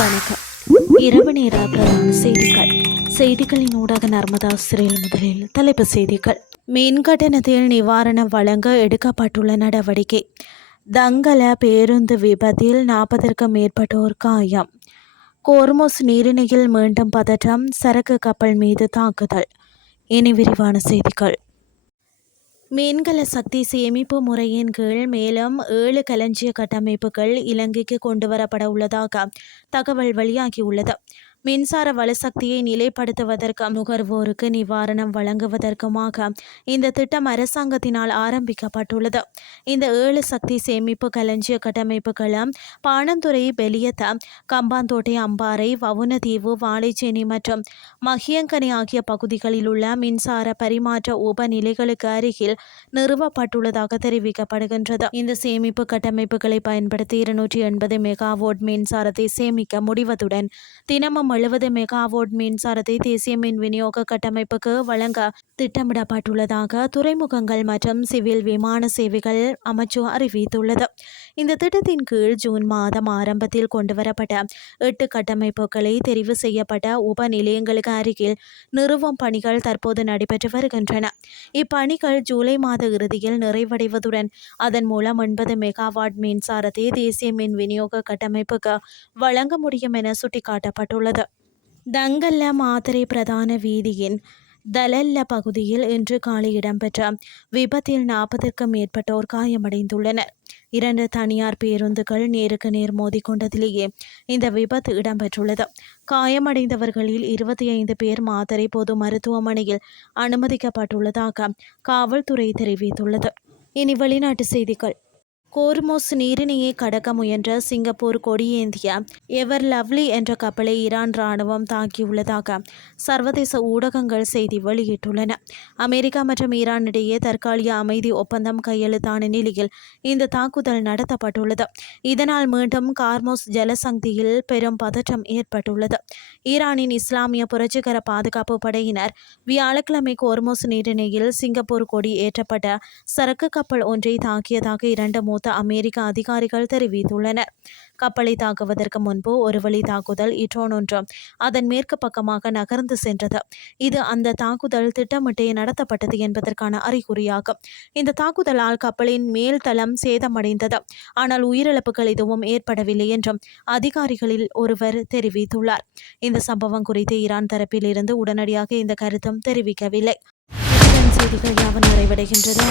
வணக்கம். இரவு நேர பிரதான செய்திகள். செய்திகளின் ஊடாக நர்மதா சிறையில் முதலில் தலைப்புச் செய்திகள். மின் கட்டணத்தில் நிவாரணம் வழங்க எடுக்கப்பட்டுள்ள நடவடிக்கை. தங்கல பேருந்து விபத்தில் 40க்கும் மேற்பட்டோர் காயம். கோர்முஸ் நீரிணையில் மீண்டும் பதற்றம், சரக்கு கப்பல் மீது தாக்குதல். இனி விரிவான செய்திகள். மீன்கல சக்தி சேமிப்பு முறையின் கீழ் மேலும் 7 களஞ்சிய கட்டமைப்புகள் இலங்கைக்கு கொண்டுவரப்பட உள்ளதாக தகவல் வெளியாகியுள்ளது. மின்சார வலுசக்தியை நிலைப்படுத்துவதற்கு நுகர்வோருக்கு நிவாரணம் வழங்குவதற்குமாக இந்த திட்டம் அரசாங்கத்தினால் ஆரம்பிக்கப்பட்டுள்ளது. இந்த 7 சக்தி சேமிப்பு களஞ்சிய கட்டமைப்புகளும் பாணந்துறை, பெலியத்த, கம்பாந்தோட்டை, அம்பாறை, வவுனதீவு, வாழைச்சேனை மற்றும் மகியங்கனை ஆகிய பகுதிகளில் உள்ள மின்சார பரிமாற்ற உபநிலைகளுக்கு அருகில் நிறுவப்பட்டுள்ளதாக தெரிவிக்கப்படுகின்றது. இந்த சேமிப்பு கட்டமைப்புகளை பயன்படுத்தி 280 மெகாவாட் மின்சாரத்தை சேமிக்க முடிவதுடன் தினமும் 70 மெகாவாட் மின்சாரத்தை தேசிய மின் விநியோக கட்டமைப்புக்கு வழங்க திட்டமிடப்பட்டுள்ளதாக துறைமுகங்கள் மற்றும் சிவில் விமான சேவைகள் அமைச்சு அறிவித்துள்ளது. இந்த திட்டத்தின் கீழ் ஜூன் மாதம் ஆரம்பத்தில் கொண்டுவரப்பட்ட 8 கட்டமைப்புகளை தெரிவு செய்யப்பட்ட உப நிலையங்களுக்கு அருகில் நிறுவும் பணிகள் தற்போது நடைபெற்று வருகின்றன. இப்பணிகள் ஜூலை மாத இறுதியில் நிறைவடைவதுடன் அதன் மூலம் 80 மெகாவாட் மின்சாரத்தை தேசிய மின் விநியோக கட்டமைப்புக்கு வழங்க முடியும் என சுட்டிக்காட்டப்பட்டுள்ளது. தங்கல்ல மாத்தறை பிரதான வீதியின் தலல்ல பகுதியில் இன்று காலை இடம்பெற்ற விபத்தில் 40க்கும் மேற்பட்டோர் காயமடைந்துள்ளனர். 2 தனியார் பேருந்துகள் நேருக்கு நேர் மோதிக்கொண்டதிலேயே இந்த விபத்து இடம்பெற்றுள்ளது. காயமடைந்தவர்களில் 25 பேர் மாத்தறை பொது மருத்துவமனையில் அனுமதிக்கப்பட்டுள்ளதாக காவல்துறை தெரிவித்துள்ளது. இனி வெளிநாட்டு செய்திகள். கோர்முஸ் நீரிணையை கடக்க முயன்ற சிங்கப்பூர் கொடியேந்திய எவர் லவ்லி என்ற கப்பலை ஈரான் ராணுவம் தாக்கியுள்ளதாக சர்வதேச ஊடகங்கள் செய்தி வெளியிட்டுள்ளன. அமெரிக்கா மற்றும் ஈரான் இடையே தற்காலிக அமைதி ஒப்பந்தம் கையெழுத்தான நிலையில் இந்த தாக்குதல் நடத்தப்பட்டுள்ளது. இதனால் மீண்டும் கார்முஸ் ஜலசந்தியில் பெரும் பதற்றம் ஏற்பட்டுள்ளது. ஈரானின் இஸ்லாமிய புரட்சிகர பாதுகாப்பு படையினர் வியாழக்கிழமை கோர்முஸ் நீரிணையில் சிங்கப்பூர் கொடி ஏற்றப்பட்ட சரக்கு கப்பல் ஒன்றை தாக்கியதாக 2 மூத்த அமெரிக்க அதிகாரிகள் தெரிவித்துள்ளனர். கப்பலை தாக்குவதற்கு முன்பு ஒரு வழி தாக்குதல் ட்ரோன் ஒன்று அதன் மேற்கு பக்கமாக நகர்ந்து சென்றது. இது அந்த தாக்குதல் திட்டமிட்டே நடத்தப்பட்டது என்பதற்கான அறிகுறியாகும். இந்த தாக்குதலால் கப்பலின் மேல் தளம் சேதமடைந்தது. ஆனால் உயிரிழப்புகள் எதுவும் ஏற்படவில்லை என்றும் அதிகாரிகளில் ஒருவர் தெரிவித்துள்ளார். இந்த சம்பவம் குறித்து ஈரான் தரப்பில் இருந்து உடனடியாக இந்த கருத்தும் தெரிவிக்கவில்லை. செய்திகள் யாவும் நிறைவடைகின்றது.